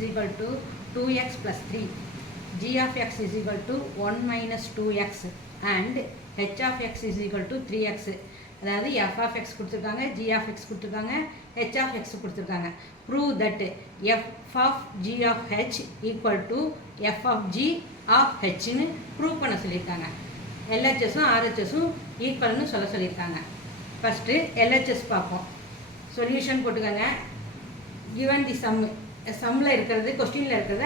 is equal to 2x plus 3. G of x is equal to 1 minus 2x and h of x is equal to 3x. அதாவது f of x கொடுத்துருக்காங்க, g of x கொடுத்துருக்காங்க, h of x கொடுத்துருக்காங்க. Prove that f of g of h equal to f of g of h ன்னு prove பண்ண சொல்லியிருக்காங்க. LHSும் RHSும் ஈக்குவல்னு சொல்லியிருக்காங்க. ஃபஸ்ட்டு LHS பார்ப்போம். சொல்யூஷன் போட்டுக்கோங்க. given the sum சம்மில் இருக்கிறது கொஸ்டினில் இருக்கிறத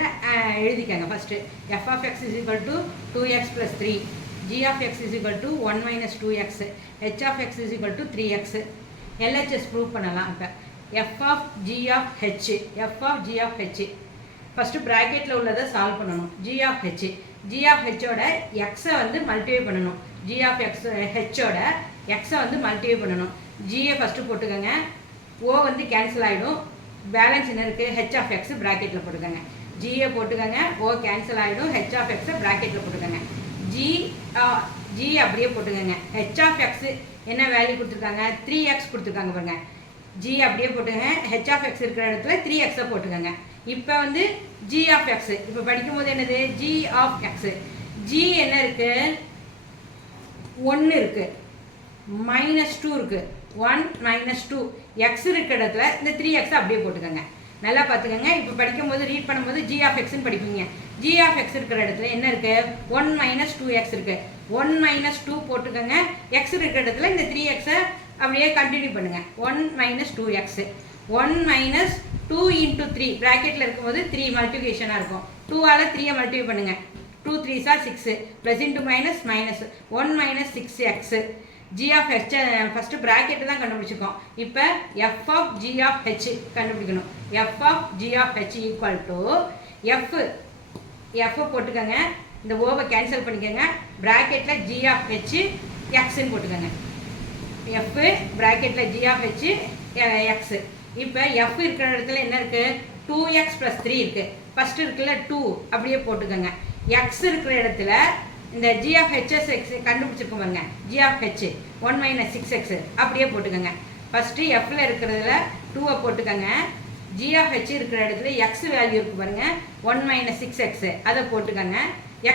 எழுதிக்கங்க. First f of x is equal to 2x plus 3, g of x is equal to 1 minus 2x, h of x is equal to 3x. LHS prove பண்ணலாம். இப்போ f of g of h, f of g of h first ப்ராக்கெட்டில் உள்ளதை solve பண்ணணும். g of h, g of hோட எக்ஸை வந்து multiply பண்ணணும். g of x ஹெச்சோட எக்ஸை வந்து மல்டிப்ளை பண்ணணும். ஜியை ஃபஸ்ட்டு போட்டுக்கோங்க. ஓ வந்து கேன்சல் ஆகிடும். பேலன்ஸ் என்ன இருக்குது? ஹெச் ஆஃப் எக்ஸ் ப்ராக்கெட்டில் போட்டுக்கோங்க. ஜியை போட்டுக்கோங்க. ஓ கேன்சல் ஆகிடும். ஹெச் ஆஃப் எக்ஸை ப்ராக்கெட்டில் போட்டுக்கோங்க. ஜி அப்படியே போட்டுக்கோங்க. ஹெச் ஆஃப் எக்ஸ் என்ன வேல்யூ கொடுத்துருக்காங்க? 3x கொடுத்துருக்காங்க பாருங்க. ஜி அப்படியே போட்டுக்கோங்க. ஹெச் ஆஃப் எக்ஸ் இருக்கிற இடத்துல 3xை போட்டுக்கோங்க. இப்போ வந்து ஜி ஆஃப் எக்ஸ் இப்போ படிக்கும்போது என்னது? G of X. ஜி என்ன இருக்குது? 1 இருக்குது, -2 இருக்குது. 1 minus 2 எக்ஸ் இருக்கிற இடத்துல இந்த 3x அப்படியே போட்டுக்கோங்க. நல்லா பார்த்துக்கோங்க. இப்போ படிக்கும்போது ரீட் பண்ணும்போது ஜி ஆஃப் எக்ஸ்ன்னு படிப்பீங்க. ஜி ஆஃப் எக்ஸ் இருக்கிற இடத்துல என்ன இருக்குது? 1 minus 2x இருக்குது. 1 minus 2 போட்டுக்கோங்க. எக்ஸ் இருக்கிற இடத்துல இந்த 3xை அப்படியே கண்டினியூ பண்ணுங்கள். 1 minus 2x. 1 minus 2 into 3 ப்ராக்கெட்டில் இருக்கும்போது 3 மல்டிபிகேஷனாக இருக்கும். 2ஆல் 3ஐ மல்டிப்ளை பண்ணுங்கள். 2 3s are 6. Plus into minus minus 1 minus 6x. g of h first bracket தான் கண்டுபிடிச்சிருக்கோம். இப்போ f of g of h கண்டுபிடிக்கணும். f of g of h equal to f போட்டுக்கோங்க. இந்த ஓவை கேன்சல் பண்ணிக்கோங்க. ப்ராக்கெட்டில் g of h எக்ஸ்ன்னு போட்டுக்கோங்க. f ப்ராக்கெட்டில் g of h எக்ஸ். இப்போ f இருக்கிற இடத்துல என்ன இருக்குது? 2x plus 3 இருக்குது. ஃபஸ்ட்டு இருக்குல்ல 2 அப்படியே போட்டுக்கோங்க. x இருக்கிற இடத்துல இந்த g of hs கண்டுபிடிச்சிருக்கோம் பாருங்க. g of h 1 minus 6x அப்படியே போட்டுக்கோங்க. ஃபஸ்ட்டு fல இருக்கிறதுல 2ஐ போட்டுக்கோங்க. g of h இருக்கிற இடத்துல x வேல்யூ இருக்குது பாருங்க. 1 minus 6x அதை போட்டுக்கோங்க.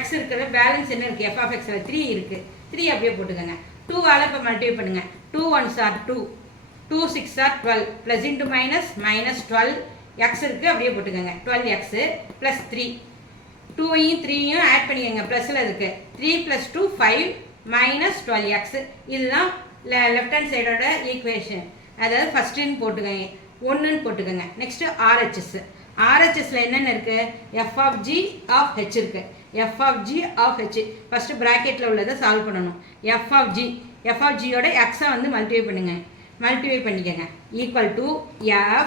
x இருக்கிற பேலன்ஸ் என்ன இருக்குது? f of xல 3 இருக்குது. 3 அப்படியே போட்டுக்கோங்க. 2ஆல் இப்போ மல்டிப்ளை பண்ணுங்கள். 2 1s are 2, 2 6 are 12, plus into minus minus 12 x இருக்குது அப்படியே போட்டுக்கோங்க. 12x ப்ளஸ் 3, 2ஐயும் 3ஐயும் ஆட் பண்ணிக்கோங்க. ப்ளஸில் இருக்குது 3 + 2 5 மைனஸ் 12x. இதுதான் லெஃப்ட் ஹேண்ட் சைடோட ஈக்குவேஷன். அதாவது ஃபஸ்ட்டுன்னு போட்டுக்கோங்க, 1ன்னு போட்டுக்கோங்க. Next RHS. RHSல என்னென்ன இருக்குது? f of g of h இருக்குது. f of g of h first ப்ராக்கெட்டில் உள்ளதை சால்வ் பண்ணணும். f of gயோட எக்ஸை வந்து மல்டிப்ளை பண்ணிக்கோங்க. ஈக்குவல் டு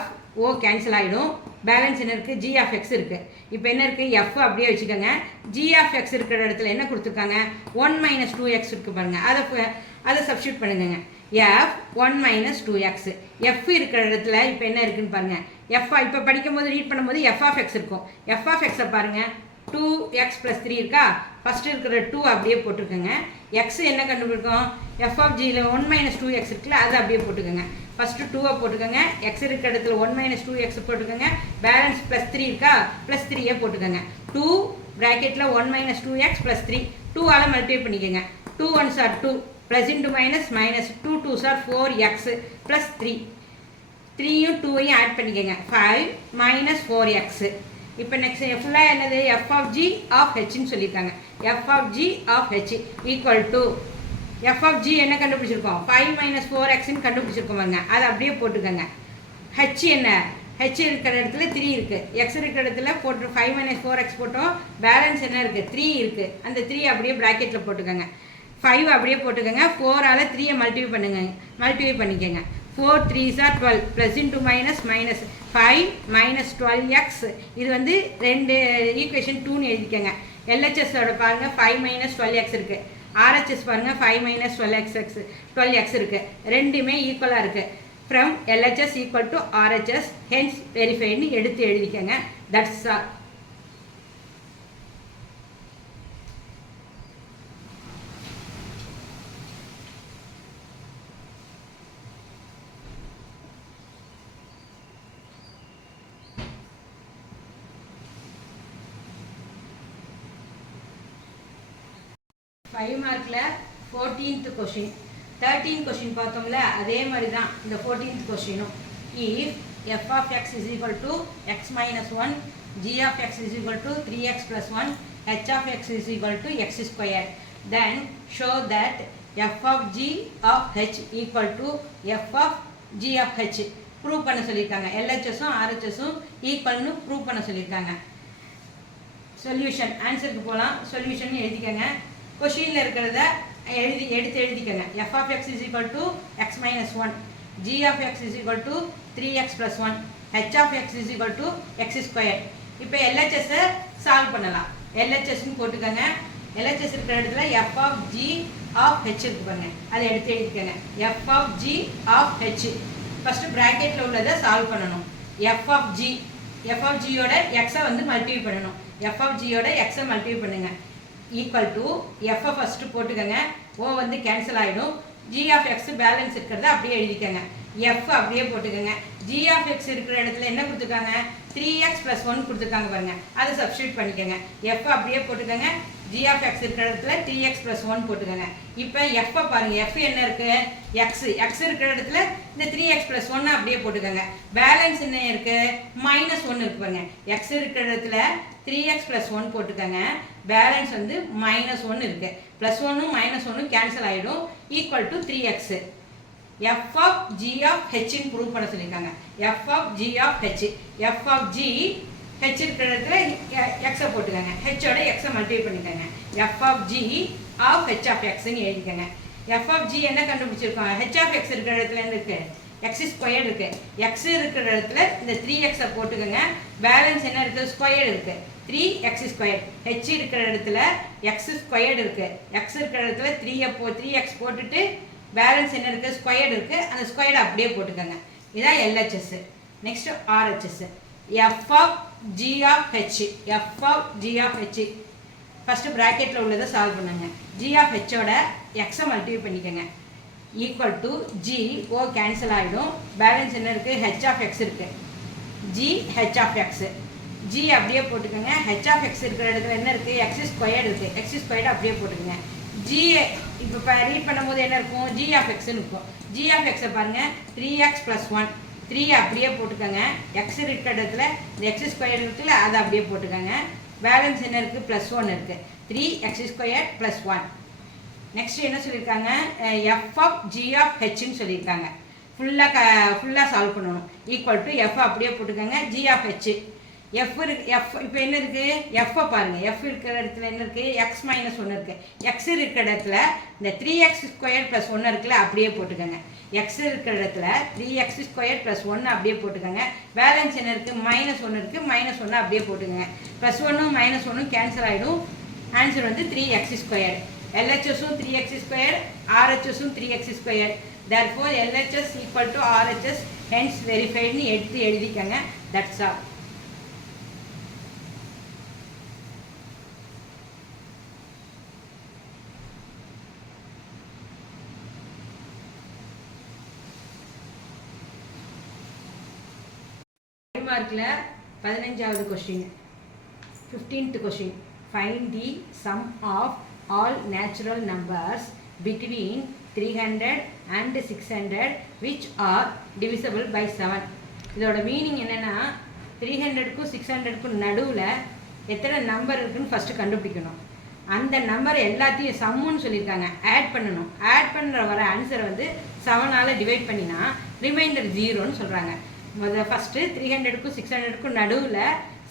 f ஓ கேன்சல் ஆகிடும். பேலன்ஸ் என்ன இருக்குது? g of x இருக்குது. இப்போ என்ன இருக்குது? f அப்படியே வச்சுக்கோங்க. g of x இருக்கிற இடத்துல என்ன கொடுத்துருக்காங்க? 1 minus 2x இருக்குது பாருங்கள். அதை சப்ஸ்டியூட் பண்ணுங்க. f 1 minus 2x. f இருக்கிற இடத்துல இப்போ என்ன இருக்குதுன்னு பாருங்கள். f இப்போ படிக்கும்போது ரீட் பண்ணும்போது f of x இருக்கும். f of x பாருங்கள். 2x plus 3 இருக்கா? ஃபஸ்ட்டு இருக்கிற 2 அப்படியே போட்டுக்கோங்க. x என்ன கண்டுபிடிக்கும்? f of gல 1 minus 2x இருக்குல்ல, அதை அப்படியே போட்டுக்கோங்க. ஃபஸ்ட்டு 2ஐ போட்டுக்கோங்க. எக்ஸ் இருக்கிற இடத்துல 1 minus 2x போட்டுக்கோங்க. பேலன்ஸ் ப்ளஸ் 3 இருக்கா? ப்ளஸ் 3ஐ போட்டுக்கோங்க. 2 ப்ராக்கெட்டில் 1 minus 2x ப்ளஸ் 3, 2ஆல் மல்டிப்ளை பண்ணிக்கோங்க. 2 1s are 2, plus into minus minus 2 2s are 4x plus 3, 3யும் 2ஐயும் ஆட் பண்ணிக்கோங்க. 5 minus 4x. இப்போ நெக்ஸ்ட் ஃபுல்லாக என்னது? f of g of hன்னு சொல்லியிருக்காங்க. f of g of h equal to f of g என்ன கண்டுபிடிச்சிருக்கோம்? 5 minus 4xன்னு கண்டுபிடிச்சிருக்கோம் பாருங்க. அதை அப்படியே போட்டுக்கோங்க. h என்ன? h இருக்கிற இடத்துல 3 இருக்குது. x இருக்கிற இடத்துல போட்டு 5 minus 4x போட்டோம். பேலன்ஸ் என்ன இருக்குது? 3 இருக்குது. அந்த 3 அப்படியே ப்ராக்கெட்டில் போட்டுக்கோங்க. 5 அப்படியே போட்டுக்கோங்க. 4ஆல் 3ஐ மல்டிப்ளை பண்ணிக்கோங்க. 4 3s are 12, plus into minus minus 5 minus 12x. இது வந்து ரெண்டு ஈக்குவேஷன் 2ன்னு எழுதிக்கோங்க. LHSோட பாருங்கள் 5 minus 12x இருக்குது. RHS பாருங்கள் 5 minus 12x இருக்குது. ரெண்டுமே ஈக்குவலாக இருக்குது. From LHS equal to RHS hence வெரிஃபைன்னு எடுத்து எழுதிக்கோங்க. That's all. 5 மார்க்கில் 14th கொஷின் 13 கொஷின் பார்த்தோம்ல அதே மாதிரி தான் இந்த 14th கொஷினும். If f of x is equal to x minus 1, g of x is equal to 3x plus 1, h of x is equal to x square, then show that f of g of h equal to f of g of h. Prove பண்ண சொல்லியிருக்காங்க. LHSும் RHSும் ஈக்குவல்னு ப்ரூவ் பண்ண சொல்லியிருக்காங்க. Solution ஆன்சருக்கு போகலாம். சொல்யூஷன் எழுதிக்கங்க. கொஷினில் இருக்கிறத எடுத்து எழுதிக்கங்க. f of x is equal to x minus 1, g of x is equal to 3x plus 1, h of x is equal to x square. இப்போ LHSஐ சால்வ் பண்ணலாம். LHSன்னு போட்டுக்கங்க. LHS இருக்கிற இடத்துல f of g of h இருக்கு பாருங்க, அதை எடுத்து எழுதிக்கங்க. f of g of h first பிராக்கெட்டில் உள்ளதை சால்வ் பண்ணணும். f of g யோட x-ஐ வந்து மல்டிப்ளை பண்ணணும். f of g யோட x-ஐ மல்டிப்ளை பண்ணுங்க. ஈக்குவல் டு f ஃபர்ஸ்ட் போட்டுக்கங்க. o வந்து கேன்சல் ஆகிடும். g of x பேலன்ஸ் இருக்கிறத அப்படியே எழுதிக்கங்க. f அப்படியே போட்டுக்கங்க. g of x இருக்கிற இடத்துல என்ன கொடுத்துருக்காங்க? 3x plus 1 கொடுத்துருக்காங்க பாருங்க, அதை சப்ஸ்டியூட் பண்ணிக்கங்க. f அப்படியே போட்டுக்கங்க. g of x இருக்கிற இடத்துல 3x plus 1 போட்டுக்கங்க. இப்போ f பாருங்க, f என்ன இருக்கு? x இருக்கிற இடத்துல இந்த 3x plus 1 அப்படியே போட்டுக்கங்க. பேலன்ஸ் என்ன இருக்கு? -1 இருக்கு பாருங்க. x இருக்கிற இடத்துல 3x plus 1 போட்டுக்கங்க. பேலன்ஸ் வந்து -1 இருக்கு. +1ம் -1ம் கேன்சல் ஆகிடும். Equal to 3x. f of g of h ன்னு ப்ரூவ் பண்ண சொல்லியிருக்காங்க. f of g of h, f of g h இருக்கிற இடத்துல x போட்டுக்கங்க. h ஓட x மல்டிப்ளை பண்ணிக்கங்க. f of g of h of x ன்னு எழுதிக்கங்க. f of g என்ன கண்டுபிடிச்சிருக்கோம்? h of x இருக்கிற இடத்துல என்ன இருக்கு? x ஸ்கொயர் இருக்கு. x இருக்கிற இடத்துல இந்த 3x போட்டுக்கங்க. பேலன்ஸ் என்ன இருக்கு? ஸ்கொயர் இருக்கு. 3x square. h இருக்கிற இடத்துல x ஸ்கொயர் இருக்கு. x இருக்கிற இடத்துல 3x போட்டுட்டு பேலன்ஸ் என்ன இருக்கு? ஸ்கொயர் இருக்கு. அந்த ஸ்கொயர் அப்படியே போட்டுக்கங்க. இதான் LHS. Next RHS. f of g of h, f of g of h first பிராக்கெட்ல உள்ளதை சால்வ் பண்ணுங்க. g of h ஓட x மல்டிப்ளை பண்ணிக்கங்க. Equal to g o cancel ஆகிடும். பேலன்ஸ் என்ன இருக்கு? h of x இருக்கு. g h of x, g அப்படியே போட்டுக்கங்க. h of x இருக்கிற இடத்துல என்ன இருக்கு? x ஸ்கொயர் இருக்கு. x ஸ்கொயர் அப்படியே போட்டுக்கங்க. g இப்போ ரீட் பண்ணும்போது என்ன இருக்கும்? g of x இருக்கும். g of x பாருங்க, 3x plus 1, 3 அப்படியே போட்டுக்கங்க. x இருக்கிற இடத்துல இந்த x ஸ்கொயர் இருக்குல்ல, அதை அப்படியே போட்டுக்கங்க. பேலன்ஸ் என்ன இருக்கு? +1 இருக்கு. 3x square plus 1. நெக்ஸ்ட் என்ன சொல்லியிருக்காங்க? f of g of h ன்னு சொல்லியிருக்காங்க. ஃபுல்லாக சால்வ் பண்ணணும். ஈக்குவல் டு f அப்படியே போட்டுக்கங்க. g of h, f இப்போ என்ன இருக்கு? f பாருங்க, f இருக்கிற இடத்துல என்ன இருக்கு? x minus 1 இருக்கு. x இருக்கிற இடத்துல இந்த 3x ஸ்கொயர் plus 1 இருக்குல்ல, அப்படியே போட்டுக்கங்க. x இருக்கிற இடத்துல 3x ஸ்கொயர் plus 1 அப்படியே போட்டுக்கங்க. பேலன்ஸ் என்ன இருக்கு? -1 இருக்கு. -1 அப்படியே போட்டுக்கங்க. +1ம் -1ம் கேன்சல் ஆகிடும். ஆன்சர் வந்து 3x ஸ்கொயர். LHSும் 3x ஸ்கொயர், RHSும் 3x square. therefore LHS equal to RHS, hence verified ன்னு எடுத்து எழுதிக்கங்க. that's all. மார்க்கில் 15வது question 15th question. Find the sum of all natural numbers between 300 and 600 which are divisible by 7. இதோட meaning என்னென்னா, 300க்கும் 600க்கும் நடுவில் எத்தனை நம்பர் இருக்குன்னு ஃபஸ்ட்டு கண்டுபிடிக்கணும். அந்த நம்பர் எல்லாத்தையும் சம்முன்னு சொல்லியிருக்காங்க, ஆட் பண்ணணும். ஆட் பண்ணுற வர ஆன்சரை வந்து 7ஆல் டிவைட் பண்ணினா ரிமைண்டர் 0ன்னு சொல்கிறாங்க. ஃபஸ்ட்டு 300க்கும் 600க்கும் நடுவில்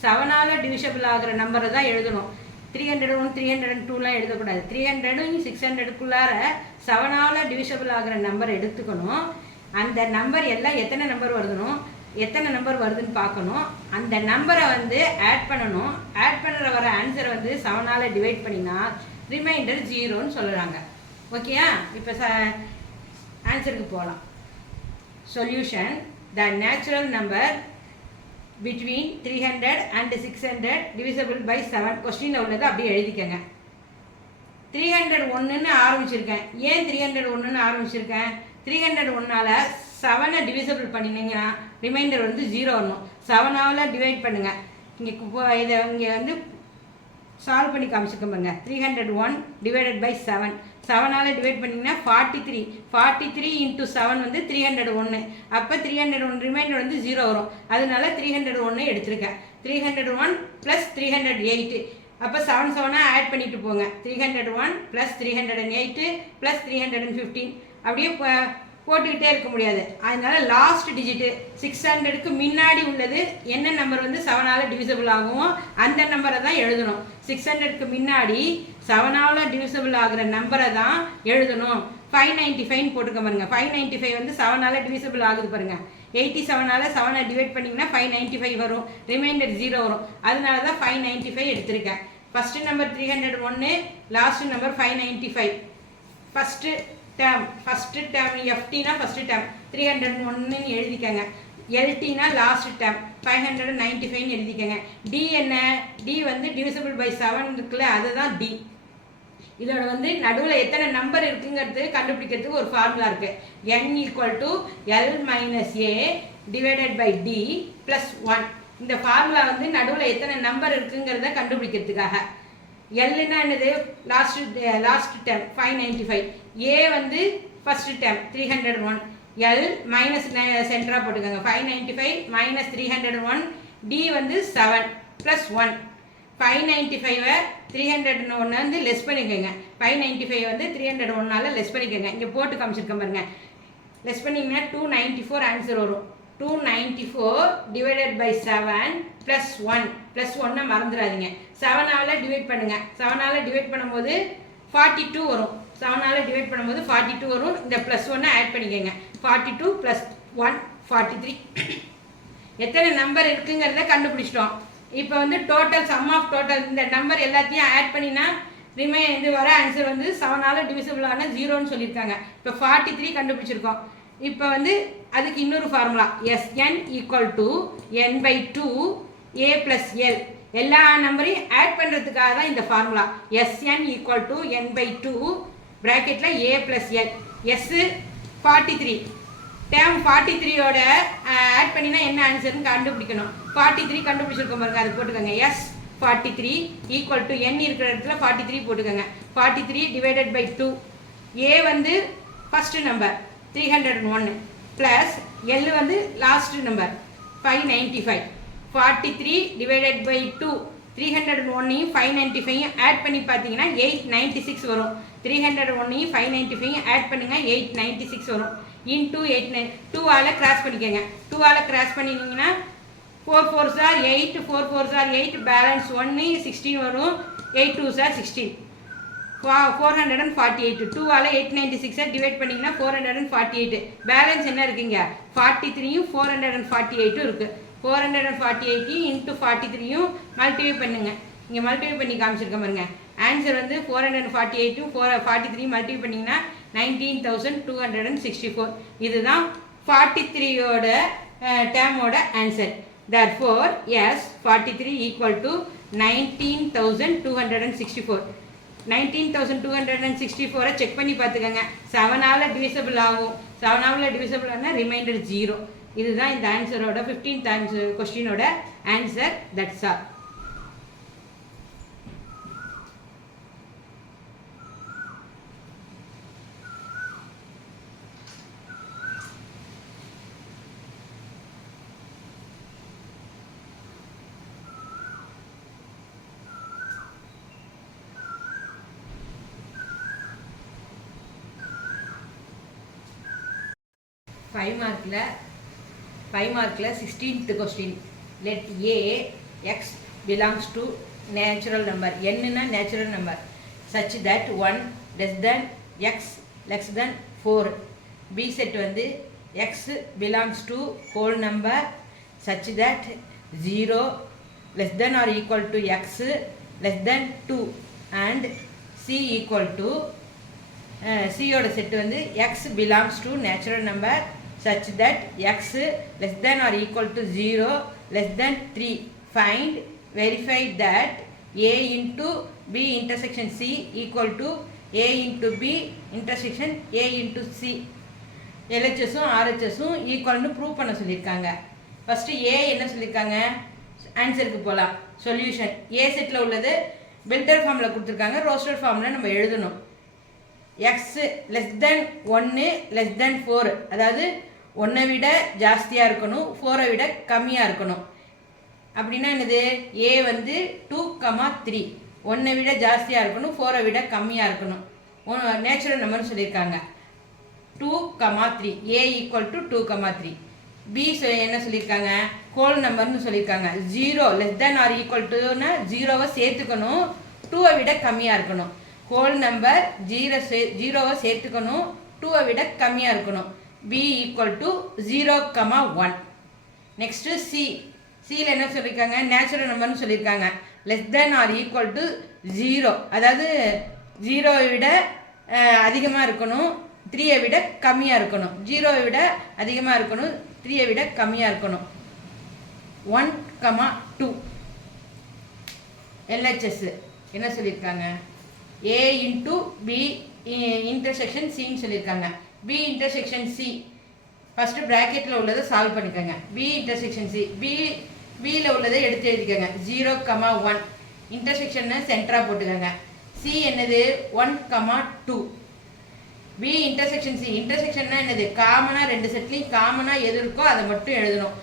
7ஆல் டிவிஷபிள் ஆகிற நம்பரை தான் எழுதணும். 301 302லாம் எழுதக்கூடாது. 300ம் 600க்குள்ளார 7ஆல் டிவிஷபிள் ஆகிற நம்பர் எடுத்துக்கணும். அந்த நம்பர் எல்லாம் எத்தனை நம்பர் வருதுன்னு பார்க்கணும். அந்த நம்பரை வந்து ஆட் பண்ணணும். ஆட் பண்ணுற வர ஆன்சரை வந்து 7ஆல் டிவைட் பண்ணினா ரிமைண்டர் 0ன்னு சொல்லுறாங்க. ஓகேயா? இப்போ ஆன்சருக்கு போகலாம். Solution: the natural number between 300 and 600 divisible by 7. கொஸ்டினில் உள்ளதை அப்படியே எழுதிக்கங்க. 301ன்னு ஆரம்பிச்சிருக்கேன். ஏன் 301ன்னு ஆரம்பிச்சிருக்கேன்? 301ஆல் 7 டிவிசிபிள் பண்ணினீங்கன்னா ரிமைண்டர் வந்து 0 வரணும். 7ஆல் டிவைட் பண்ணுங்கள். இங்கே வந்து சால்வ் பண்ணி காமிச்சிருக்கோம் பாருங்க. 301 டிவைடட் பை 7, 7ஆல் டிவைட் பண்ணிங்கன்னா 43, 43 இன்ட்டு 7 வந்து 301. அப்போ 301 ரிமைண்டர் வந்து 0 வரும். அதனால 301 எடுத்திருக்கேன். 301 ப்ளஸ் 308, அப்போ 7 7ஆக ஆட் பண்ணிட்டு போங்க. 301 ப்ளஸ் 308 ப்ளஸ் 315 அப்படியே போட்டுக்கிட்டே இருக்க முடியாது. அதனால லாஸ்ட் டிஜிட்டு 600க்கு முன்னாடி உள்ளது என்ன நம்பர் வந்து 7ஆல் டிவிசிபிள் ஆகும் அந்த நம்பரை தான் எழுதணும். 600க்கு முன்னாடி 7ஆல் டிவிசிபிள் ஆகிற நம்பரை தான் எழுதணும். 595 போட்டுக்க பாருங்க. 595 வந்து 7ஆல் டிவிசிபிள் ஆகுது பாருங்க. 87ஆல் 7 டிவைட் பண்ணிங்கன்னா 595 வரும். ரிமைண்டர் 0 வரும். அதனால தான் 595 எடுத்திருக்கேன். First number 301, last number 595. First term எஃப்டினா ஃபஸ்ட்டு டேர்ம் 301 எழுதிக்கங்க. எல்டினா லாஸ்ட் டேர்ம் 595 எழுதிக்கங்க. டி என்ன? டி வந்து டிவிசிபிள் பை 7 இருக்குல்ல, அதுதான் டி. இதோட வந்து நடுவில் எத்தனை நம்பர் இருக்குங்கிறது கண்டுபிடிக்கிறதுக்கு ஒரு ஃபார்முலா இருக்குது. n = L - A divided by D + 1. இந்த ஃபார்முலா வந்து நடுவில் எத்தனை நம்பர் இருக்குங்கிறத கண்டுபிடிக்கிறதுக்காக. எல்லுன்னா என்னது? Last term 595. ஏ வந்து ஃபஸ்ட்டு டேர்ம் 301. எல் மைனஸ் சென்டராக போட்டுக்கோங்க. 595 மைனஸ் 301. டி வந்து 7 ப்ளஸ் 1. 595 301 வந்து லெஸ் பண்ணிக்கோங்க. 595 வந்து 301 லெஸ் பண்ணிக்கோங்க. இங்கே போட்டு காமிச்சிருக்கேன் பாருங்க. லெஸ் பண்ணிங்கன்னா 294 ஆன்சர் வரும். 294 டிவைடட் பை 7 ப்ளஸ் 1. ப்ளஸ் 1 மறந்துடாதீங்க. 7ஆல் டிவைட் பண்ணுங்கள். 7ஆல் டிவைட் பண்ணும்போது 42 வரும். 7ஆல் டிவைட் பண்ணும்போது 42 வரும். இந்த ப்ளஸ் 1 ஆட் பண்ணிக்கோங்க. 42 ப்ளஸ் 1 43. எத்தனை நம்பர் இருக்குங்கிறத கண்டுபிடிச்சிட்டோம். இப்போ வந்து டோட்டல் சம் ஆஃப் டோட்டல் இந்த நம்பர் எல்லாத்தையும் ஆட் பண்ணினா இது வர ஆன்சர் வந்து 7ஆல் டிவிசிபிளான 0ன்னு சொல்லியிருக்காங்க. இப்போ 43 கண்டுபிடிச்சிருக்கோம். இப்போ வந்து அதுக்கு இன்னொரு formula Sn = n/2 a + L. எல்லா நம்பரையும் ஆட் பண்ணுறதுக்காக தான் இந்த ஃபார்முலா. Sn = n/2 ப்ராக்கெட்டில் a + L. எஸ் 43 டேர்ம் 43யோட ஆட் பண்ணினா என்ன ஆன்சர்னு கண்டுபிடிக்கணும். 43 கண்டுபிடிச்சிருக்கோம் பாருங்க, அது போட்டுக்கோங்க. எஸ் 43 = n இருக்கிற இடத்துல 43 போட்டுக்கோங்க. 43 டிவைடட் பை 2. ஏ வந்து ஃபஸ்ட்டு நம்பர் 301 ப்ளஸ் எல் வந்து last number 595. 43 divided by 2. 301 595 add பண்ணி பார்த்தீங்கன்னா 896 வரும். 301 595 ஆட் பண்ணுங்க, 896 வரும். இன்டூ 89 2ஆல் கிராஸ் பண்ணிக்கோங்க. 2ஆல் கிராஸ் பண்ணிங்கன்னா 4 4s are 8, 4 4s are 8, balance 1 16 வரும். 8 2s are 16. 448. 2ஆல் 896 டிவைட் பண்ணிங்கன்னா 448. பேலன்ஸ் என்ன இருக்குங்க? 43யும் 448 இருக்குது. 448 இன்ட்டு 43யும் மல்டிப்ளை பண்ணுங்க. இங்கே மல்டிப்ளை பண்ணி காமிச்சிருக்கேன் பாருங்க. ஆன்சர் வந்து 448ம் 43 மல்டிப்ளை பண்ணிங்கன்னா 19,264. இதுதான் 43யோட டேர்மோட ஆன்சர். therefore yes 43 = 19,264. 19,264 செக் பண்ணி பார்த்துக்கோங்க. 7ஆல் டிவிசிபிள் ஆகும். 7ஆல் டிவிசிபிள் ஆனால் ரிமைண்டர் 0. இதுதான் இந்த ஆன்சரோட 15th கொஸ்டினோட ஆன்சர். That's all. ஃபைவ் மார்க்கில் 16th question. Let A x belongs to natural number. என்னன்னா natural number such that 1 less than x less than 4. B set வந்து x belongs to whole number such that 0 less than or equal to x less than 2 and C equal to சியோட set வந்து x belongs to natural number such that x less than or equal to 0 less than 3. Find, verify that a into b intersection c equal to a into b intersection a into c. LHSும் RHSும் ஈக்குவல்னு ப்ரூவ் பண்ண சொல்லியிருக்காங்க. First A என்ன சொல்லியிருக்காங்க? ஆன்சருக்கு போகலாம். சொல்யூஷன் ஏ செட்டில் உள்ளது பில்டர் ஃபார்மில் கொடுத்துருக்காங்க, ரோஸ்டர் ஃபார்மில் நம்ம எழுதணும். X less than 1 less than 4, அதாவது 1 விட ஜாஸ்தியாக இருக்கணும், 4 விட கம்மியாக இருக்கணும். அப்படின்னா என்னது? ஏ வந்து 2,3, 1 விட ஜாஸ்தியாக இருக்கணும், 4 விட கம்மியாக இருக்கணும். நேச்சுரல் நம்பர்னு சொல்லியிருக்காங்க. 2,3, ஏ ஈக்குவல் டு 2,3. பி என்ன சொல்லியிருக்காங்க? ஹோல் நம்பர்னு சொல்லியிருக்காங்க. 0 லெஸ் தென் ஆர் ஈக்குவல் டுன்னா 0வை சேர்த்துக்கணும், 2வை விட கம்மியாக இருக்கணும். ஹோல் நம்பர் 0வை சேர்த்துக்கணும், 2வை விட கம்மியாக இருக்கணும். B equal to 0,1. நெக்ஸ்ட்டு சியில் என்ன சொல்லியிருக்காங்க? நேச்சுரல் நம்பர்னு சொல்லியிருக்காங்க. Less than or equal to 0, அதாவது 0வை விட அதிகமாக இருக்கணும், 3யை விட கம்மியாக இருக்கணும். 0வை விட அதிகமாக இருக்கணும், 3யை விட கம்மியாக இருக்கணும். 1,2. எல்ஹெச்எஸ் என்ன சொல்லியிருக்காங்க? ஏ இன்ட்டு பி இன்டர்செக்ஷன் சின்னு சொல்லியிருக்காங்க. பி இன்டர்செக்ஷன் சி ஃபஸ்ட்டு ப்ராக்கெட்டில் உள்ளதை சால்வ் பண்ணிக்கோங்க. பி இன்டர்செக்ஷன் சி, பியில் உள்ளதை எடுத்து எழுதிக்கோங்க. 0,1 இன்டர்செக்ஷனை சென்டராக போட்டுக்கோங்க. சி என்னது? 1,2. பி இன்டர்செக்ஷன் சி, இன்டர்செக்ஷன்னா என்னது? காமனாக 2 செட்லையும் காமனாக எது இருக்கோ அதை மட்டும் எழுதணும்.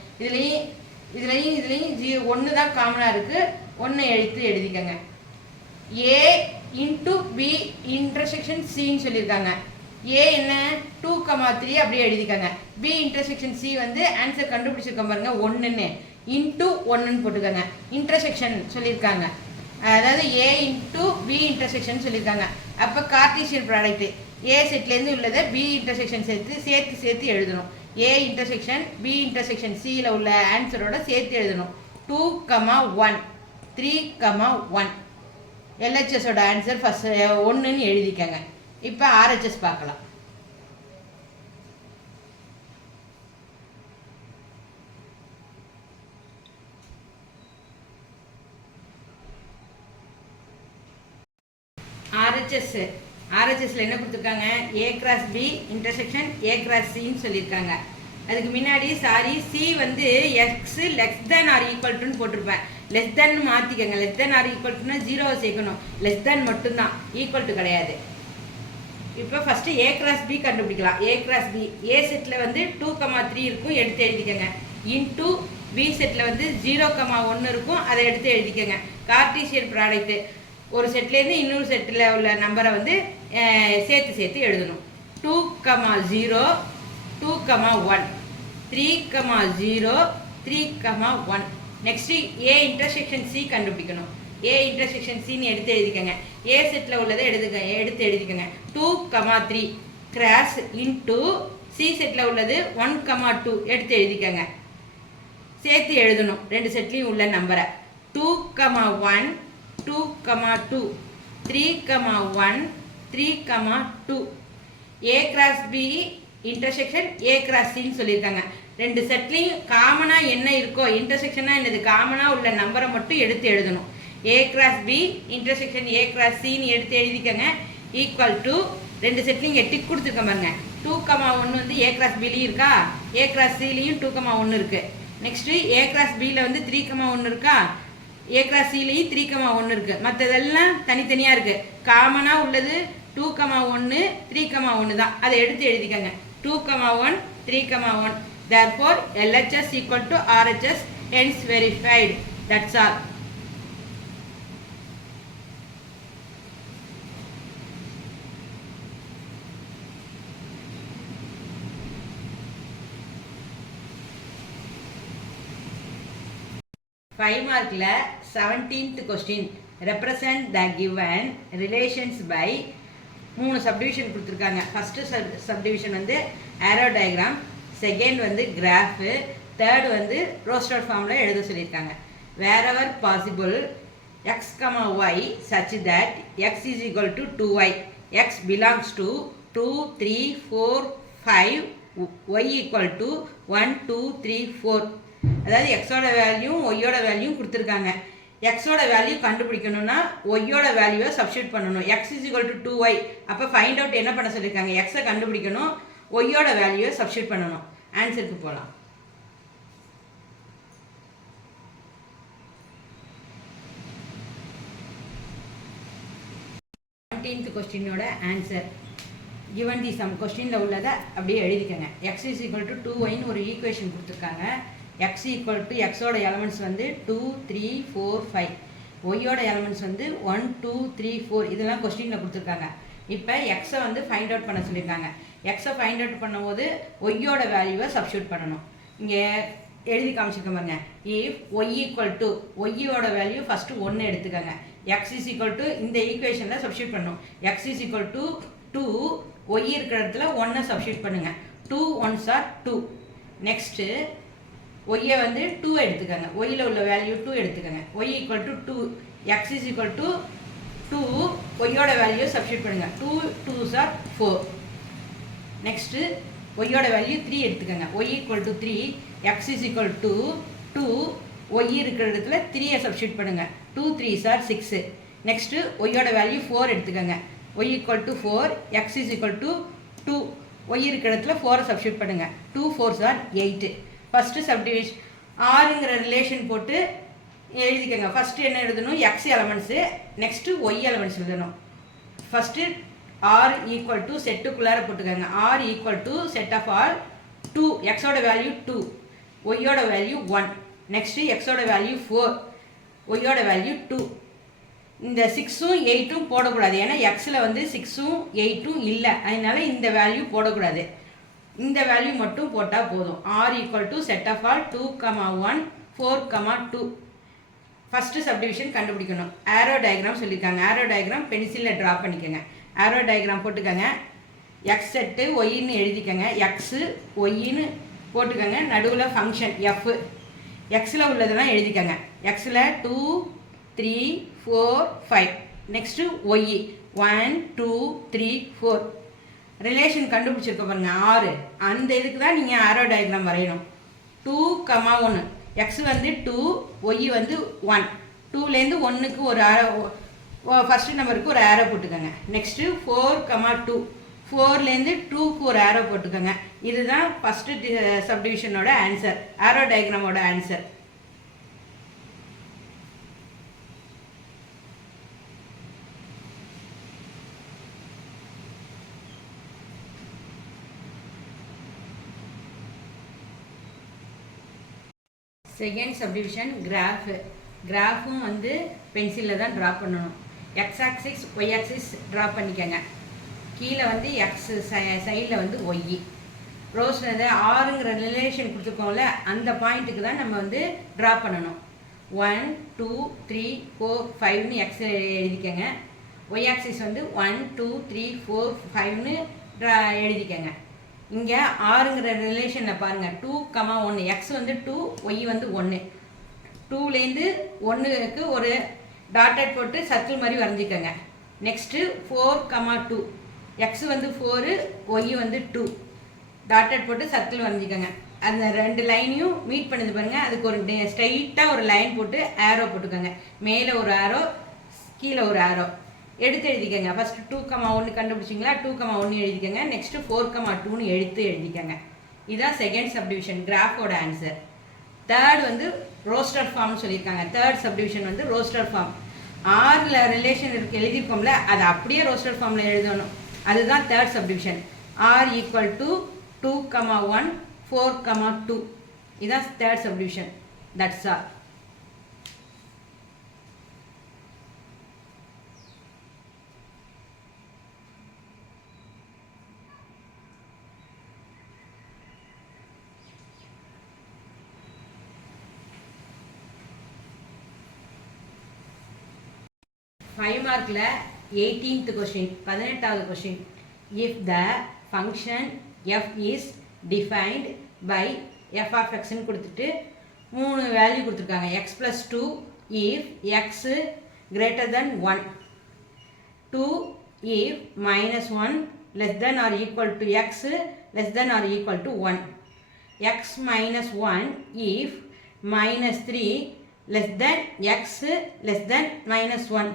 இதுலேயும் 1 தான் காமனாக இருக்குது, 1 எழுதிக்கோங்க. ஏ இன்ட்டு பி இன்டர்செக்ஷன் சின்னு சொல்லியிருக்காங்க. ஏ என்ன? 2,3 அப்படியே எழுதிக்கோங்க. பி இன்டர்செக்ஷன் சி வந்து ஆன்சர் கண்டுபிடிச்சிருக்க பாருங்க, 1ன்னு இன்ட்டு 1ன்னு போட்டுக்கோங்க. இன்டர்செக்ஷன் சொல்லியிருக்காங்க, அதாவது ஏ இன்ட்டு பி இன்டர்செக்ஷன் சொல்லியிருக்காங்க. அப்போ கார்டீசியன் ப்ராடக்ட்டு ஏ செட்லேருந்து உள்ளதை பி இன்டர்செக்ஷன் சேர்த்து எழுதணும். ஏ இன்டர்செக்ஷன் பி இன்டர்செக்ஷன் சியில் உள்ள ஆன்சரோட சேர்த்து எழுதணும். 2,1 3,1. எல்ஹெச்எஸோட ஆன்சர் ஃபஸ்ட் 1ன்னு எழுதிக்கங்க. இப்போ ஆர்ஹெச்எஸ் பார்க்கலாம். ஆர்ஹெச்எஸ்ல என்ன கொடுத்துருக்காங்க? A cross B intersection A cross சின்னு சொல்லியிருக்காங்க. அதுக்கு முன்னாடி சி வந்து x less than or equal டுன்னு போட்டிருப்பேன். லெஸ் தென் மாற்றிக்கங்க. லெஸ் தென் ஆர் ஈக்குவல் டுன்னா 0வை சேர்க்கணும். லெஸ் தென் மட்டும்தான், ஈக்குவல் டு கிடையாது. இப்போ ஃபஸ்ட்டு ஏ கிராஸ் பி கண்டுபிடிக்கலாம். ஏ கிராஸ் பி, ஏ செட்டில் வந்து 2,3 இருக்கும், எடுத்து எழுதிக்கங்க. இன்டூ பி செட்டில் வந்து 0,1 இருக்கும், அதை எடுத்து எழுதிக்கங்க. கார்டீசியன் ப்ராடக்ட்டு ஒரு செட்லேருந்து இன்னொரு செட்டில் உள்ள நம்பரை வந்து சேர்த்து எழுதணும். 2,0 2,1 3,0 3,1. நெக்ஸ்ட்டு ஏ இன்டர்செக்ஷன் சி கண்டுபிடிக்கணும். ஏ இன்டர்செக்ஷன் சின்னு எடுத்து எழுதிக்கங்க. ஏ செட்டில் உள்ளதை எடுத்து எழுதிக்கங்க. 2,3 கிராஸ் இன்ட்டு சி செட்டில் உள்ளது 1,2 எடுத்து எழுதிக்கங்க. சேர்த்து எழுதணும் 2 செட்லேயும் உள்ள நம்பரை. 2,1 2,2 3,1 3,2. A cross B intersection A cross சின்னு சொல்லியிருக்காங்க. 2 செட்லையும் காமனாக என்ன இருக்கோ, இன்டர்செக்ஷனாக என்னது காமனாக உள்ள நம்பரை மட்டும் எடுத்து எழுதணும். A cross B intersection A cross சின்னு எடுத்து எழுதிக்கங்க. ஈக்குவல் டு 2 செட்லையும் டிக் கொடுத்துருக்க பாருங்க. 2,1 வந்து ஏ கிராஸ் பிலையும் இருக்கா, ஏ கிராஸ் சிலையும் 2,1 இருக்குது. நெக்ஸ்ட்டு ஏ கிராஸ் பியில் வந்து 3,1 இருக்கா, ஏ கிராஸ் சிலையும் 3,1 இருக்குது. மற்றதெல்லாம் தனித்தனியாக இருக்குது. காமனாக உள்ளது 2,1 3,1 தான், அதை எடுத்து எழுதிக்கங்க. 2,1 3,1. Therefore LHS equal to RHS, hence verified. That's all. Five markல 17th question. Represent the given relations by 3 subdivision கொடுத்துருக்காங்க. ஃபஸ்ட்டு சப்டிவிஷன் வந்து ஆரோ டயக்ராம், செகண்ட் வந்து கிராஃபு, தேர்ட் வந்து ரோஸ்டர் ஃபார்மில் எழுத சொல்லியிருக்காங்க. Wherever possible x comma y such that x is equal to 2y, x belongs to 2 3 4 5, y equal to 1 2 3 4. அதாவது எக்ஸோட வேல்யூவும் ஒய்யோட வேல்யூவும் கொடுத்துருக்காங்க. எக்ஸோட வேல்யூ கண்டுபிடிக்கணும்னா ஒய்யோட வேல்யூவை சப்ஸ்டியூட் பண்ணணும். X is equal to 2y. அப்போ ஃபைண்ட் அவுட் என்ன பண்ண சொல்லியிருக்காங்க? எக்ஸை கண்டுபிடிக்கணும், ஒய்யோட வேல்யூவை சப்ஸ்டியூட் பண்ணணும். ஆன்சருக்கு போகலாம். 18th கொஸ்டினோட ஆன்சர். given the sum கொஸ்டினில் உள்ளதை அப்படியே எழுதிக்கங்க. x is equal to 2yன்னு ஒரு ஈக்குவேஷன் கொடுத்துருக்காங்க. x equal to xோட எலமெண்ட்ஸ் வந்து 2 3 4 5, ஒய்யோட எலமெண்ட்ஸ் வந்து 1 2 3 4, இதெல்லாம் கொஸ்டினில் கொடுத்துருக்காங்க. இப்போ எக்ஸை வந்து ஃபைண்ட் அவுட் பண்ண சொல்லியிருக்காங்க. எக்ஸை ஃபைண்ட் அவுட் பண்ணும்போது ஒய்யோட வேல்யூவை சப்ஸ்டியூட் பண்ணணும். இங்கே எழுதி காமிச்சிருக்க பாருங்க. இஃப் ஒய் ஈக்குவல் டு ஒய்யோட வேல்யூ ஃபஸ்ட்டு 1 எடுத்துக்கோங்க. எக்ஸ் இஸ் ஈக்குவல் டு இந்த ஈக்குவேஷனில் சப்ஸ்டியூட் பண்ணணும். X is equal to 2, y இருக்கிற இடத்துல 1 சப்ஸ்டியூட் பண்ணுங்கள். 2 1s are 2. நெக்ஸ்ட்டு ஒய்யை வந்து 2 எடுத்துக்கோங்க. ஒய்யில் உள்ள வேல்யூ 2 எடுத்துக்கோங்க. Y equal to 2, x is equal to 2, ஒய்யோட வேல்யூ சப்ஸ்டியூட் பண்ணுங்கள். 2 2s are 4. நெக்ஸ்ட்டு ஒய்யோட வேல்யூ 3 எடுத்துக்கோங்க. Y equal to 3, x is equal to 2, y இருக்கிற இடத்துல 3யை சப்ஸ்டியூட் பண்ணுங்கள். 2 3s are 6. நெக்ஸ்ட்டு ஒய்யோட வேல்யூ 4 எடுத்துக்கோங்க. Y equal to 4, x is equal to 2, y இருக்கிற இடத்துல 4 சப்ஸ்டியூட் பண்ணுங்கள். 2 4s are 8. ஃபஸ்ட்டு சப்டிவிஷன் ஆறுங்கிற ரிலேஷன் போட்டு எழுதிக்கோங்க. ஃபஸ்ட்டு என்ன எழுதணும்? X elements, next y elements எழுதணும். ஃபஸ்ட்டு ஆர் ஈக்குவல் டு செட்டுக்குள்ளார போட்டுக்கோங்க. R equal to set of all 2, எக்ஸோட வேல்யூ 2, ஒய்யோட வேல்யூ 1, நெக்ஸ்ட்டு எக்ஸோட வேல்யூ 4, ஒய்யோட வேல்யூ 2. இந்த 6ம் 8ம் போடக்கூடாது, ஏன்னா எக்ஸில் வந்து 6ம் 8ம் இல்லை, அதனால இந்த வேல்யூ போடக்கூடாது. இந்த வேல்யூ மட்டும் போட்டால் போதும். R equal to set of all 2, 1 4, 2. First subdivision கண்டுபிடிக்கணும். ஆரோ டயக்ராம் சொல்லியிருக்காங்க. ஆரோ டயக்ராம் பென்சிலில் ட்ரா பண்ணிக்கோங்க. ஆரோ டயக்ராம் போட்டுக்கோங்க. எக்ஸ் செட்டு ஒய்ன்னு எழுதிக்கோங்க. எக்ஸு ஒய்ன்னு போட்டுக்கோங்க. நடுவில் ஃபங்க்ஷன் எஃப், எக்ஸில் உள்ளதெல்லாம் எழுதிக்கோங்க. எக்ஸில் 2 3 4 5, நெக்ஸ்ட்டு ஒய் 1 2 3 4. ரிலேஷன் கண்டுபிடிச்சிருக்க பாருங்க 6, அந்த இதுக்கு தான் நீங்கள் ஆரோ டயக்ராம் வரையணும். 2, 1, எக்ஸ் வந்து 2, ஒய் வந்து 1, 2லேருந்து 1க்கு ஒரு ஆரோ, ஃபஸ்ட்டு நம்பருக்கு ஒரு ஆரோ போட்டுக்கோங்க. நெக்ஸ்ட்டு 4, 2, 4லேருந்து 2க்கு ஒரு ஆரோ போட்டுக்கோங்க. இதுதான் ஃபஸ்ட்டு சப்டிவிஷனோட ஆன்சர், ஆரோ டயக்ராமோட ஆன்சர். செகண்ட் சப்டிவிஷன் கிராஃபும் வந்து பென்சிலில் தான் ட்ரா பண்ணணும். X axis y axis draw பண்ணிக்கோங்க. கீழே வந்து எக்ஸ், சைடில் வந்து ஒய். ரோஸ் ஆறுங்கிற ரிலேஷன் கொடுத்துருக்கோம்ல, அந்த பாயிண்ட்டுக்கு தான் நம்ம வந்து ட்ரா பண்ணணும். 1 2 3 4 5ன்னு எக்ஸ் எழுதிக்கோங்க. ஒய் ஆக்சிஸ் வந்து 1 2 3 4 5ன்னு எழுதிக்கோங்க. இங்கே ஆறுங்கிற ரிலேஷனில் பாருங்கள் 2, 1, எக்ஸ் வந்து 2, ஒய் வந்து 1. 2லேருந்து 1க்கு ஒரு டாட்டட் போட்டு சர்க்கிள் மாதிரி வரைஞ்சிக்கோங்க. நெக்ஸ்ட்டு 4, 2, எக்ஸ் வந்து 4, ஒய் வந்து 2, டாட்டட் போட்டு சர்க்கிள் வரைஞ்சிக்கோங்க. அந்த 2 லைனையும் மீட் பண்ணுது பாருங்கள். அதுக்கு ஒரு ஸ்ட்ரைட்டாக ஒரு லைன் போட்டு ஆரோ போட்டுக்கோங்க. மேலே ஒரு ஆரோ, கீழே ஒரு ஆரோ எடுத்து எழுதிக்கோங்க. ஃபஸ்ட்டு 2, 1 கண்டுபிடிச்சிங்களா? 2, 1 எழுதிக்கோங்க. நெக்ஸ்ட்டு 4, 2ன்னு எழுதிக்கோங்க. இதுதான் செகண்ட் சப்டிவிஷன் கிராஃபோட ஆன்சர். தேர்ட் வந்து ரோஸ்டர் ஃபார்ம்னு சொல்லியிருக்காங்க. தேர்ட் சப்டிவிஷன் வந்து ரோஸ்டர் ஃபார்ம். ஆறில் ரிலேஷன் இருக்கு எழுதியிருக்கோம்ல, அதை அப்படியே ரோஸ்டர் ஃபார்மில் எழுதணும். அதுதான் third subdivision. R equal to 2, 1 4, 2. இதுதான் third subdivision. That's all. Five மார்க்கில் 18th கொஸ்டின், 18வது கொஸ்டின். If the function f is defined by f of எக்ஸ்ன்னு கொடுத்துட்டு 3 வேல்யூ கொடுத்துருக்காங்க. X plus 2 if x greater than 1, 2 if -1 less than or equal to x less than or equal to 1, x -1 if -3 less than x less than -1.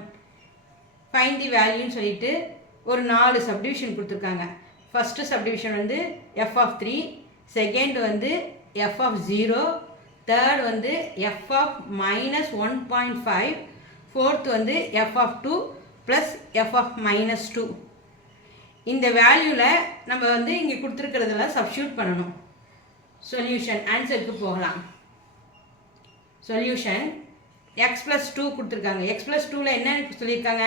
Find the வேல்யூன்னு சொல்லிட்டு ஒரு 4 subdivision கொடுத்துருக்காங்க. First subdivision வந்து f of 3, second வந்து f of 0, third வந்து f of -1.5, fourth வந்து f of 2, plus f of minus two. இந்த வேல்யூவில் நம்ம வந்து இங்கே கொடுத்துருக்கிறதெல்லாம் சப்ஸ்டியூட் பண்ணணும். சொல்யூஷன் ஆன்சருக்கு போகலாம். சொல்யூஷன் எக்ஸ் ப்ளஸ் டூ கொடுத்துருக்காங்க. எக்ஸ் ப்ளஸ் டூவில் என்ன சொல்லியிருக்காங்க?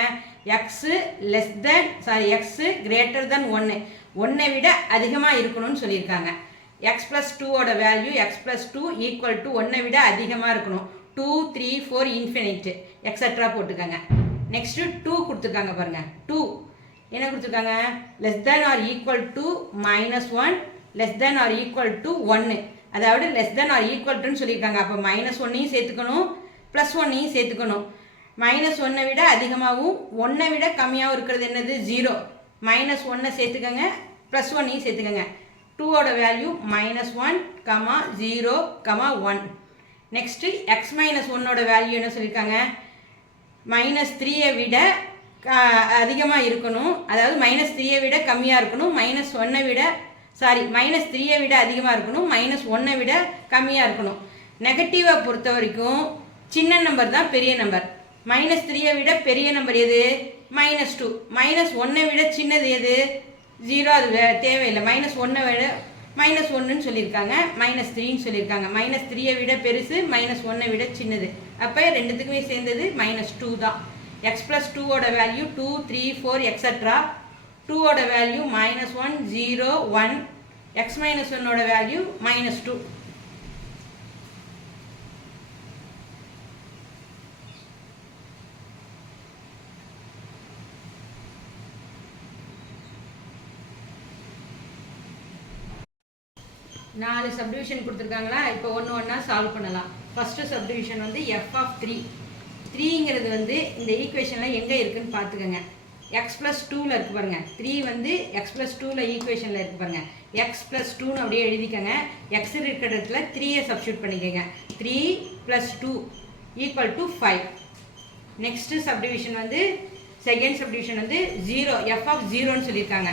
X less than x greater than ஒன்னை விட அதிகமாக இருக்கணும்னு சொல்லியிருக்காங்க. எக்ஸ் ப்ளஸ் டூவோட value x plus two equal to ஒன்னை விட அதிகமாக இருக்கணும். 2 3 4 இன்ஃபினிட் எக்ஸட்ரா போட்டுக்கோங்க. நெக்ஸ்ட்டு 2 கொடுத்துருக்காங்க பாருங்கள். 2 என்ன கொடுத்துருக்காங்க? Less than or equal to -1 less than or equal to 1. அதாவது லெஸ் தென் ஆர் ஈக்குவல் டுன்னு சொல்லியிருக்காங்க. அப்போ -1ஐயும் சேர்த்துக்கணும் +1ஐயும் சேர்த்துக்கணும். -1 விட அதிகமாகவும் 1 விட கம்மியாகவும் இருக்கிறது என்னது? 0. -1 சேர்த்துக்கோங்க +1ஐயும் சேர்த்துக்கோங்க. 2ஓட வேல்யூ -1, 0, 1. நெக்ஸ்ட்டு x - 1ஓட வேல்யூ என்ன சொல்லியிருக்காங்க? -3ஐ விட அதிகமாக இருக்கணும். அதாவது -3ஐ விட கம்மியாக இருக்கணும். -1ஐ விட -3ஐ விட அதிகமாக இருக்கணும். -1ஐ விட கம்மியாக இருக்கணும். நெகட்டிவை பொறுத்த வரைக்கும் சின்ன நம்பர் தான் பெரிய நம்பர். -3ஐ விட பெரிய நம்பர் எது? -2. -1ஐ விட சின்னது எது? 0. அது தேவையில்லை. -1ஐ விட -1ன்னு சொல்லியிருக்காங்க. -3ன்னு சொல்லியிருக்காங்க. -3ஐ விட பெருசு, -1ஐ விட சின்னது. அப்போ ரெண்டுத்துக்குமே சேர்ந்தது -2 தான். x + 2ஓட வேல்யூ 2 3 4 எக்ஸட்ரா. 2ஓட வேல்யூ -1 0 1. x - 1ஓட வேல்யூ -2. நாலு சப்டிவிஷன் கொடுத்துருக்காங்களா? இப்போ ஒன்று ஒன்றா சால்வ் பண்ணலாம். ஃபஸ்ட்டு சப்டிவிஷன் வந்து எஃப் ஆஃப் 3. 3ங்கிறது வந்து இந்த ஈக்குவேஷனில் எங்கே இருக்குதுன்னு பார்த்துக்கோங்க. எக்ஸ் ப்ளஸ் 2ல் இருக்குது பாருங்கள். 3 வந்து எக்ஸ் ப்ளஸ் 2ல் ஈக்குவேஷனில் இருக்குது பாருங்கள். எக்ஸ் ப்ளஸ் 2ன்னு அப்படியே எழுதிக்கோங்க. எக்ஸ் இருக்கிற இடத்துல 3ஐ சப்ஸ்டியூட் பண்ணிக்கோங்க. 3 + 2 = 5. நெக்ஸ்ட்டு சப்டிவிஷன் வந்து செகண்ட் சப்டிவிஷன் வந்து 0 எஃப் ஆஃப் 0ன்னு சொல்லியிருக்காங்க.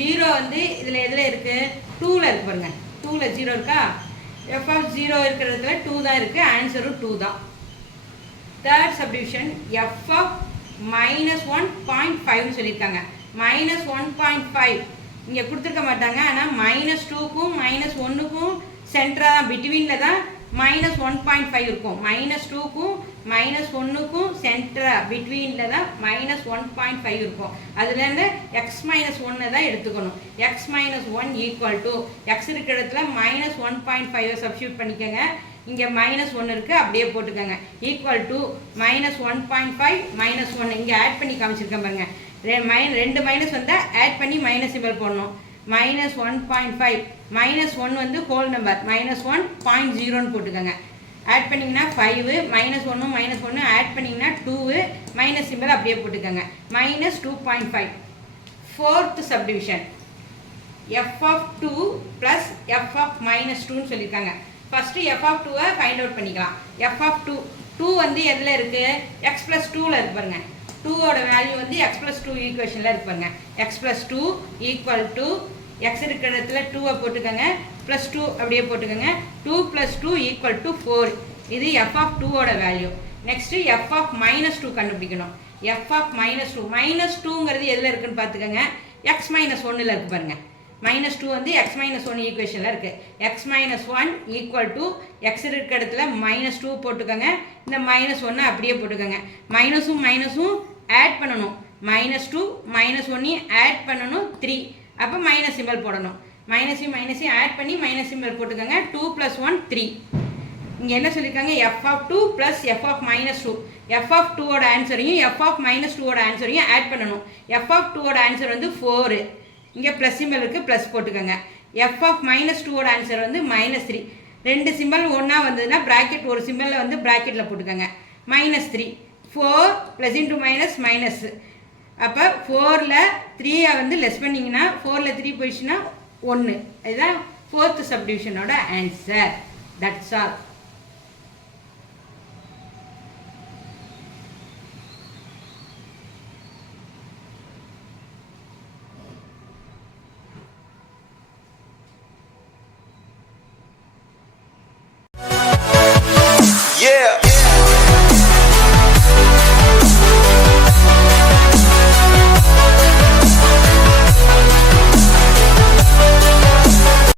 0 வந்து இதில் எதில் இருக்குது? 2ல் இருக்குது பாருங்கள். 2ல் 0 இருக்கா? எஃப் ஆஃப் 0 இருக்கிற இடத்துல 2 தான் இருக்குது. ஆன்சரும் 2 தான். தேர்ட் சப்டிவிஷன் எஃப் ஆஃப் -1.5ன்னு சொல்லியிருக்காங்க. -1.5 இங்கே கொடுத்துருக்க மாட்டாங்க. ஆனால் -2க்கும் -1க்கும் சென்டராக தான், பிட்வீனில் தான் -1.5 இருக்கும். -2க்கும் -1க்கும் சென்டராக பிட்வீனில் தான் -1.5 இருக்கும். அதுலேருந்து x - 1 தான் எடுத்துக்கணும். x - 1 = x இருக்கிற இடத்துல -1.5 சப்ஸ்டியூட் பண்ணிக்கோங்க. இங்கே -1 இருக்குது, அப்படியே போட்டுக்கோங்க. = -1.5 -1 இங்கே ஆட் பண்ணி காமிச்சிருக்கேன் பாருங்கள். ரெண்டு மைனஸ் வந்தால் ஆட் பண்ணி மைனஸ் சிம்பல் போடணும். -1.5 -1 வந்து ஹோல் நம்பர். -1.0ன்னு போட்டுக்கோங்க. ஆட் பண்ணிங்கன்னா 5 -1 -1 ஆட் பண்ணிங்கன்னா 2 மைனஸ் சிம்பல் அப்படியே போட்டுக்கோங்க. -2.5. Fourth subdivision f of 2 + f of -2ன்னு சொல்லியிருக்காங்க. ஃபஸ்ட்டு எஃப் ஆஃப் 2ஐ ஃபைண்ட் அவுட் பண்ணிக்கலாம். எஃப் ஆஃப் 2 வந்து எதில் இருக்குது? x + 2ல் இருக்கு பாருங்க. 2ஓட வேல்யூ வந்து x + 2 ஈக்குவேஷனில் இருக்கு பாருங்க. x + 2 = x இருக்கிற இடத்துல 2ஐ போட்டுக்கோங்க. +2 அப்படியே போட்டுக்கோங்க. 2 + 2 = 4. இது எஃப் ஆஃப் 2ஓட வேல்யூ. நெக்ஸ்ட்டு எஃப் ஆஃப் -2 கண்டுபிடிக்கணும். எஃப் ஆஃப் -2 -2ங்கிறது எதில் இருக்குதுன்னு பார்த்துக்கோங்க. x - 1ல் இருக்குது பாருங்கள். -2 வந்து x - 1 ஈக்குவேஷனில் இருக்குது. x - 1 = x இருக்கிற இடத்துல -2 போட்டுக்கோங்க. இந்த -1 அப்படியே போட்டுக்கோங்க. மைனஸும் மைனஸும் ஆட் பண்ணணும். -2 -1 ஆட் பண்ணணும் 3. அப்போ மைனஸ் சிம்பல் போடணும். மைனஸையும் ஆட் பண்ணி மைனஸ் சிம்பல் போட்டுக்கோங்க. 2 + 1 3. இங்கே என்ன சொல்லியிருக்காங்க? F of 2 + f of -2. F of 2ஓட ஆன்சரையும் எஃப் ஆஃப் -2ஓட ஆன்சரையும் ஆட் பண்ணணும். எஃப் ஆஃப் 2ஓட ஆன்சர் வந்து 4. இங்கே ப்ளஸ் சிம்பல் இருக்குது, ப்ளஸ் போட்டுக்கோங்க. எஃப் ஆஃப் -2ஓட ஆன்சர் வந்து -3. ரெண்டு சிம்பல் ஒன்றா வந்ததுன்னா ப்ராக்கெட் ஒரு சிம்பலில் வந்து ப்ராக்கெட்டில் போட்டுக்கோங்க. -3 4 +× மைனஸ். அப்போ 4ல் 3ஐ வந்து லெஸ் பண்ணிங்கன்னா 4ல் 3 போயிடுச்சுன்னா 1. இதுதான் ஃபோர்த் சப்டிவிஷனோட ஆன்சர். That's all. Yeah.